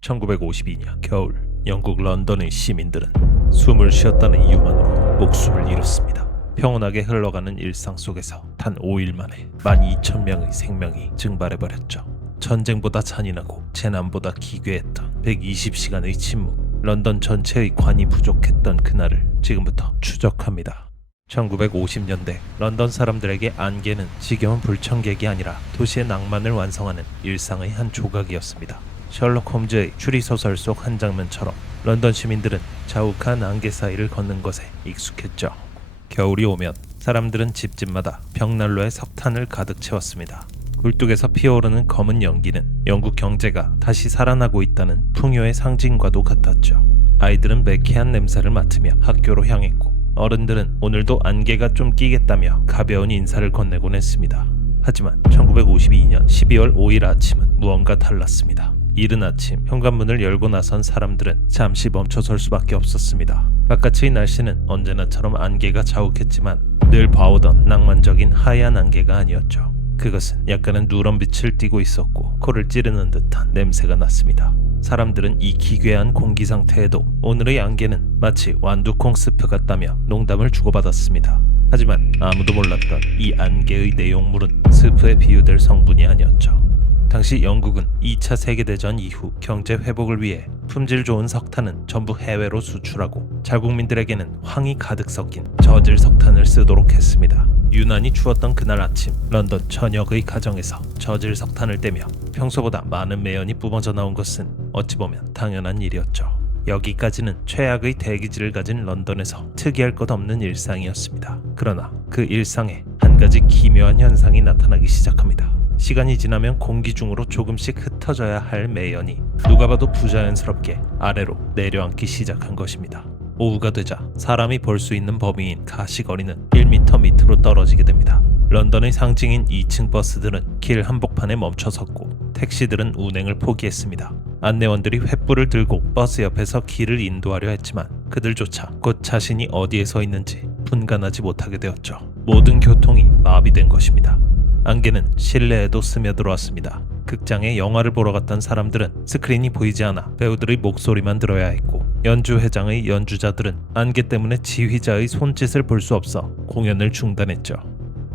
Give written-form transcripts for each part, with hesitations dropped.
1952년 겨울 영국 런던의 시민들은 숨을 쉬었다는 이유만으로 목숨을 잃었습니다. 평온하게 흘러가는 일상 속에서 단 5일 만에 12,000명의 생명이 증발해버렸죠. 전쟁보다 잔인하고 재난보다 기괴했던 120시간의 침묵, 런던 전체의 관이 부족했던 그날을 지금부터 추적합니다. 1950년대 런던 사람들에게 안개는 지겨운 불청객이 아니라 도시의 낭만을 완성하는 일상의 한 조각이었습니다. 셜록 홈즈의 추리소설 속 한 장면처럼 런던 시민들은 자욱한 안개 사이를 걷는 것에 익숙했죠. 겨울이 오면 사람들은 집집마다 벽난로에 석탄을 가득 채웠습니다. 굴뚝에서 피어오르는 검은 연기는 영국 경제가 다시 살아나고 있다는 풍요의 상징과도 같았죠. 아이들은 매캐한 냄새를 맡으며 학교로 향했고, 어른들은 오늘도 안개가 좀 끼겠다며 가벼운 인사를 건네곤 했습니다. 하지만 1952년 12월 5일 아침은 무언가 달랐습니다. 이른 아침 현관문을 열고 나선 사람들은 잠시 멈춰설 수밖에 없었습니다. 바깥의 날씨는 언제나처럼 안개가 자욱했지만 늘 봐오던 낭만적인 하얀 안개가 아니었죠. 그것은 약간은 누런 빛을 띠고 있었고 코를 찌르는 듯한 냄새가 났습니다. 사람들은 이 기괴한 공기 상태에도 오늘의 안개는 마치 완두콩 스프 같다며 농담을 주고받았습니다. 하지만 아무도 몰랐던 이 안개의 내용물은 스프에 비유될 성분이 아니었죠. 당시 영국은 2차 세계대전 이후 경제 회복을 위해 품질 좋은 석탄은 전부 해외로 수출하고 자국민들에게는 황이 가득 섞인 저질 석탄을 쓰도록 했습니다. 유난히 추웠던 그날 아침, 런던 전역의 가정에서 저질 석탄을 떼며 평소보다 많은 매연이 뿜어져 나온 것은 어찌 보면 당연한 일이었죠. 여기까지는 최악의 대기질을 가진 런던에서 특이할 것 없는 일상이었습니다. 그러나 그 일상에 한 가지 기묘한 현상이 나타나기 시작합니다. 시간이 지나면 공기 중으로 조금씩 흩어져야 할 매연이 누가 봐도 부자연스럽게 아래로 내려앉기 시작한 것입니다. 오후가 되자 사람이 볼 수 있는 범위인 가시거리는 1m 밑으로 떨어지게 됩니다. 런던의 상징인 2층 버스들은 길 한복판에 멈춰섰고 택시들은 운행을 포기했습니다. 안내원들이 횃불을 들고 버스 옆에서 길을 인도하려 했지만 그들조차 곧 자신이 어디에 서 있는지 분간하지 못하게 되었죠. 모든 교통이 마비된 것입니다. 안개는 실내에도 스며들어왔습니다. 극장에 영화를 보러 갔던 사람들은 스크린이 보이지 않아 배우들의 목소리만 들어야 했고, 연주회장의 연주자들은 안개 때문에 지휘자의 손짓을 볼 수 없어 공연을 중단했죠.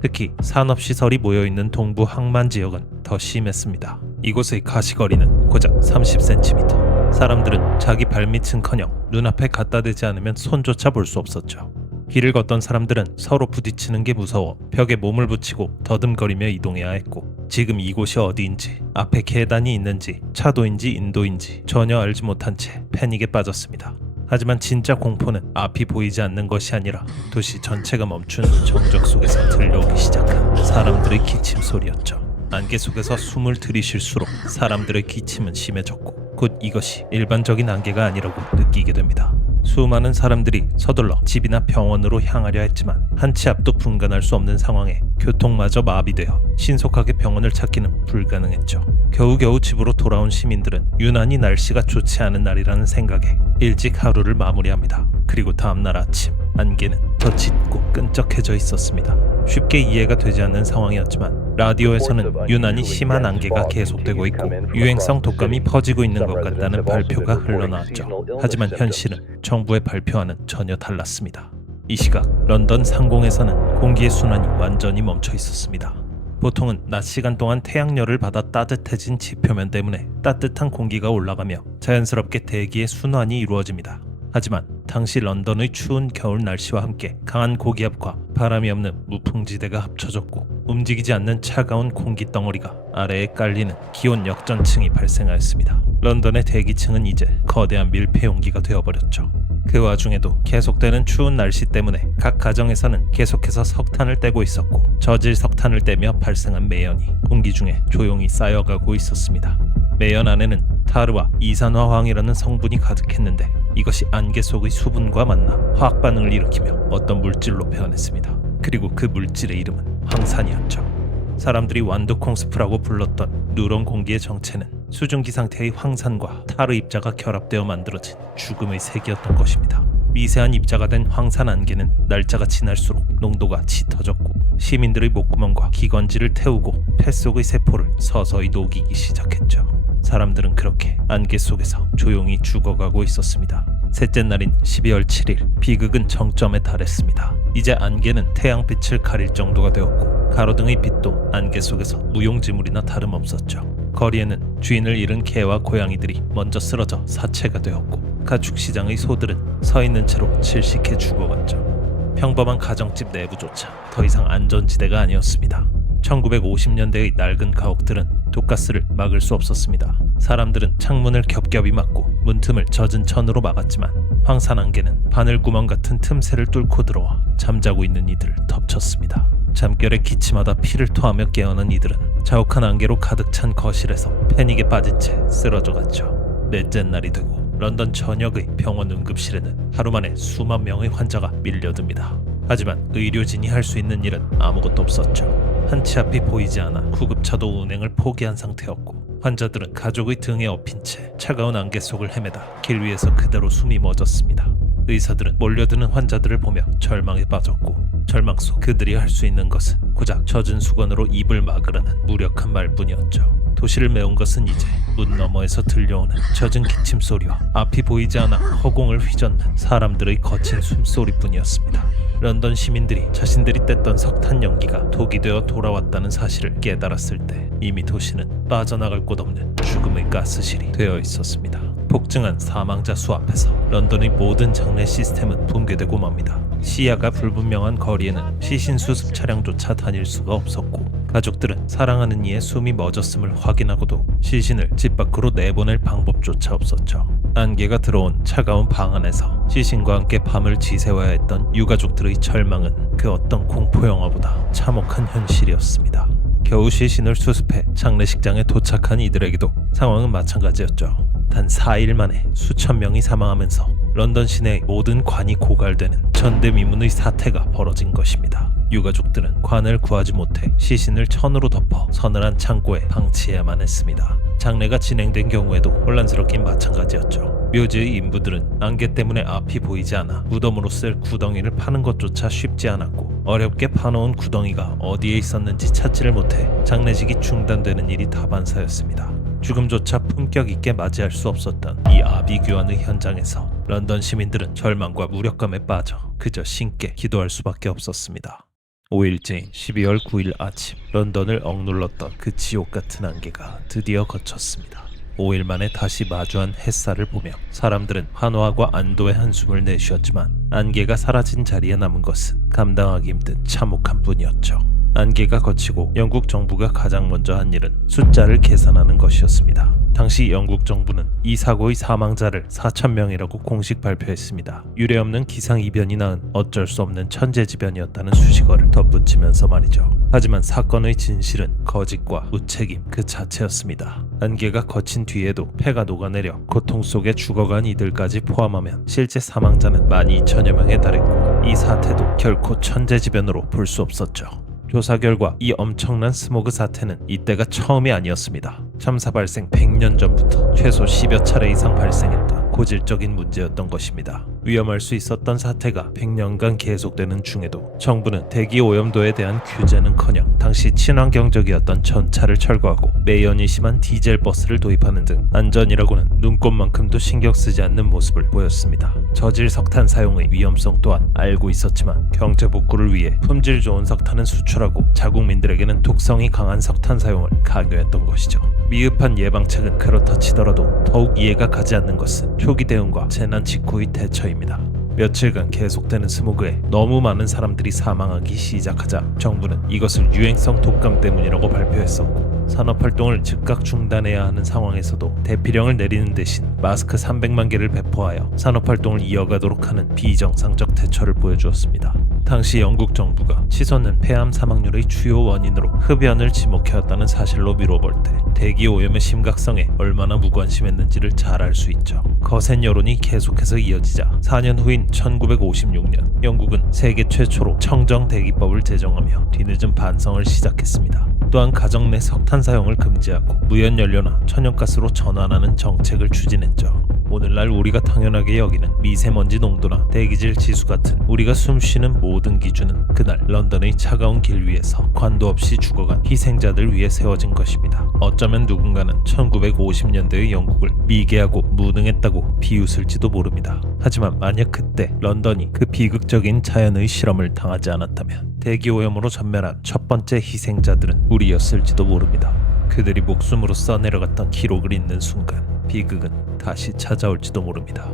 특히 산업시설이 모여있는 동부 항만 지역은 더 심했습니다. 이곳의 가시거리는 고작 30cm. 사람들은 자기 발밑은커녕 눈앞에 갖다 대지 않으면 손조차 볼 수 없었죠. 길을 걷던 사람들은 서로 부딪히는 게 무서워 벽에 몸을 붙이고 더듬거리며 이동해야 했고, 지금 이곳이 어디인지, 앞에 계단이 있는지, 차도인지 인도인지 전혀 알지 못한 채 패닉에 빠졌습니다. 하지만 진짜 공포는 앞이 보이지 않는 것이 아니라 도시 전체가 멈춘 정적 속에서 들려오기 시작한 사람들의 기침 소리였죠. 안개 속에서 숨을 들이쉴수록 사람들의 기침은 심해졌고 곧 이것이 일반적인 안개가 아니라고 느끼게 됩니다. 수많은 사람들이 서둘러 집이나 병원으로 향하려 했지만 한치 앞도 분간할 수 없는 상황에 교통마저 마비되어 신속하게 병원을 찾기는 불가능했죠. 겨우겨우 집으로 돌아온 시민들은 유난히 날씨가 좋지 않은 날이라는 생각에 일찍 하루를 마무리합니다. 그리고 다음날 아침, 안개는 더 짙고 끈적해져 있었습니다. 쉽게 이해가 되지 않는 상황이었지만 라디오에서는 유난히 심한 안개가 계속되고 있고 유행성 독감이 퍼지고 있는 것 같다는 발표가 흘러나왔죠. 하지만 현실은 정부의 발표와는 전혀 달랐습니다. 이 시각 런던 상공에서는 공기의 순환이 완전히 멈춰 있었습니다. 보통은 낮 시간 동안 태양열을 받아 따뜻해진 지표면 때문에 따뜻한 공기가 올라가며 자연스럽게 대기의 순환이 이루어집니다. 하지만 당시 런던의 추운 겨울 날씨와 함께 강한 고기압과 바람이 없는 무풍지대가 합쳐졌고 움직이지 않는 차가운 공기 덩어리가 아래에 깔리는 기온 역전층이 발생하였습니다. 런던의 대기층은 이제 거대한 밀폐 용기가 되어버렸죠. 그 와중에도 계속되는 추운 날씨 때문에 각 가정에서는 계속해서 석탄을 떼고 있었고 저질 석탄을 떼며 발생한 매연이 공기 중에 조용히 쌓여가고 있었습니다. 매연 안에는 타르와 이산화황이라는 성분이 가득했는데 이것이 안개 속의 수분과 만나 화학 반응을 일으키며 어떤 물질로 변했습니다. 그리고 그 물질의 이름은 황산이었죠. 사람들이 완두콩 스프라고 불렀던 누런 공기의 정체는 수증기 상태의 황산과 타르 입자가 결합되어 만들어진 죽음의 색이었던 것입니다. 미세한 입자가 된 황산 안개는 날짜가 지날수록 농도가 짙어졌고 시민들의 목구멍과 기관지를 태우고 폐 속의 세포를 서서히 녹이기 시작했죠. 사람들은 그렇게 안개 속에서 조용히 죽어가고 있었습니다. 셋째 날인 12월 7일 비극은 정점에 달했습니다. 이제 안개는 태양빛을 가릴 정도가 되었고 가로등의 빛도 안개 속에서 무용지물이나 다름없었죠. 거리에는 주인을 잃은 개와 고양이들이 먼저 쓰러져 사체가 되었고 가축시장의 소들은 서 있는 채로 질식해 죽어갔죠. 평범한 가정집 내부조차 더 이상 안전지대가 아니었습니다. 1950년대의 낡은 가옥들은 독가스를 막을 수 없었습니다. 사람들은 창문을 겹겹이 막고 문틈을 젖은 천으로 막았지만 황산 안개는 바늘구멍 같은 틈새를 뚫고 들어와 잠자고 있는 이들을 덮쳤습니다. 잠결에 기침하다 피를 토하며 깨어난 이들은 자욱한 안개로 가득 찬 거실에서 패닉에 빠진 채 쓰러져 갔죠. 넷째 날이 되고 런던 전역의 병원 응급실에는 하루 만에 수만 명의 환자가 밀려듭니다. 하지만 의료진이 할 수 있는 일은 아무것도 없었죠. 한치 앞이 보이지 않아 구급차도 운행을 포기한 상태였고 환자들은 가족의 등에 엎인 채 차가운 안개 속을 헤매다 길 위에서 그대로 숨이 멎었습니다. 의사들은 몰려드는 환자들을 보며 절망에 빠졌고 절망 속 그들이 할 수 있는 것은 고작 젖은 수건으로 입을 막으라는 무력한 말뿐이었죠. 도시를 메운 것은 이제 문 너머에서 들려오는 젖은 기침 소리와 앞이 보이지 않아 허공을 휘젓는 사람들의 거친 숨소리뿐이었습니다. 런던 시민들이 자신들이 뗐던 석탄 연기가 독이 되어 돌아왔다는 사실을 깨달았을 때 이미 도시는 빠져나갈 곳 없는 죽음의 가스실이 되어 있었습니다. 폭증한 사망자 수 앞에서 런던의 모든 장례 시스템은 붕괴되고 맙니다. 시야가 불분명한 거리에는 시신 수습 차량조차 다닐 수가 없었고 가족들은 사랑하는 이의 숨이 멎었음을 확인하고도 시신을 집 밖으로 내보낼 방법조차 없었죠. 안개가 들어온 차가운 방 안에서 시신과 함께 밤을 지새워야 했던 유가족들의 절망은 그 어떤 공포영화보다 참혹한 현실이었습니다. 겨우 시신을 수습해 장례식장에 도착한 이들에게도 상황은 마찬가지였죠. 단 4일 만에 수천 명이 사망하면서 런던 시내의 모든 관이 고갈되는 전대미문의 사태가 벌어진 것입니다. 유가족들은 관을 구하지 못해 시신을 천으로 덮어 서늘한 창고에 방치해야만 했습니다. 장례가 진행된 경우에도 혼란스럽긴 마찬가지였죠. 묘지의 인부들은 안개 때문에 앞이 보이지 않아 무덤으로 쓸 구덩이를 파는 것조차 쉽지 않았고 어렵게 파놓은 구덩이가 어디에 있었는지 찾지를 못해 장례식이 중단되는 일이 다반사였습니다. 죽음조차 품격 있게 맞이할 수 없었던 이 아비규환의 현장에서 런던 시민들은 절망과 무력감에 빠져 그저 신께 기도할 수밖에 없었습니다. 5일째인 12월 9일 아침 런던을 억눌렀던 그 지옥 같은 안개가 드디어 거쳤습니다. 5일 만에 다시 마주한 햇살을 보며 사람들은 환호와 안도의 한숨을 내쉬었지만 안개가 사라진 자리에 남은 것은 감당하기 힘든 참혹한 뿐이었죠. 안개가 거치고 영국 정부가 가장 먼저 한 일은 숫자를 계산하는 것이었습니다. 당시 영국 정부는 이 사고의 사망자를 4,000명이라고 공식 발표했습니다. 유례없는 기상이변이 낳은 어쩔 수 없는 천재지변이었다는 수식어를 덧붙이면서 말이죠. 하지만 사건의 진실은 거짓과 무책임 그 자체였습니다. 안개가 거친 뒤에도 폐가 녹아내려 고통 속에 죽어간 이들까지 포함하면 실제 사망자는 12,000여 명에 달했고 이 사태도 결코 천재지변으로 볼 수 없었죠. 조사 결과 이 엄청난 스모그 사태는 이때가 처음이 아니었습니다. 참사 발생 100년 전부터 최소 10여 차례 이상 발생했던 고질적인 문제였던 것입니다. 위험할 수 있었던 사태가 100년간 계속되는 중에도 정부는 대기 오염도에 대한 규제는커녕 당시 친환경적이었던 전차를 철거하고 매연이 심한 디젤 버스를 도입하는 등 안전이라고는 눈꼽만큼도 신경 쓰지 않는 모습을 보였습니다. 저질 석탄 사용의 위험성 또한 알고 있었지만 경제 복구를 위해 품질 좋은 석탄은 수출하고 자국민들에게는 독성이 강한 석탄 사용을 강요했던 것이죠. 미흡한 예방책은 그렇다 치더라도 더욱 이해가 가지 않는 것은 초기 대응과 재난 직후의 대처입니다. 며칠간 계속되는 스모그에 너무 많은 사람들이 사망하기 시작하자 정부는 이것을 유행성 독감 때문이라고 발표했었고 산업활동을 즉각 중단해야 하는 상황에서도 대피령을 내리는 대신 마스크 300만 개를 배포하여 산업활동을 이어가도록 하는 비정상적 대처를 보여주었습니다. 당시 영국 정부가 치솟는 폐암 사망률의 주요 원인으로 흡연을 지목해왔다는 사실로 미뤄볼 때 대기 오염의 심각성에 얼마나 무관심했는지를 잘 알 수 있죠. 거센 여론이 계속해서 이어지자 4년 후인 1956년 영국은 세계 최초로 청정대기법을 제정하며 뒤늦은 반성을 시작했습니다. 또한 가정 내 석탄 사용을 금지하고 무연연료나 천연가스로 전환하는 정책을 추진했죠. 오늘날 우리가 당연하게 여기는 미세먼지 농도나 대기질 지수 같은 우리가 숨쉬는 모든 기준은 그날 런던의 차가운 길 위에서 관도 없이 죽어간 희생자들 위해 세워진 것입니다. 어쩌면 누군가는 1950년대의 영국을 미개하고 무능했다고 비웃을지도 모릅니다. 하지만 만약 그때 런던이 그 비극적인 자연의 실험을 당하지 않았다면 대기오염으로 전멸한 첫 번째 희생자들은 우리였을지도 모릅니다. 그들이 목숨으로 써내려갔던 기록을 잇는 순간 비극은 다시 찾아올지도 모릅니다.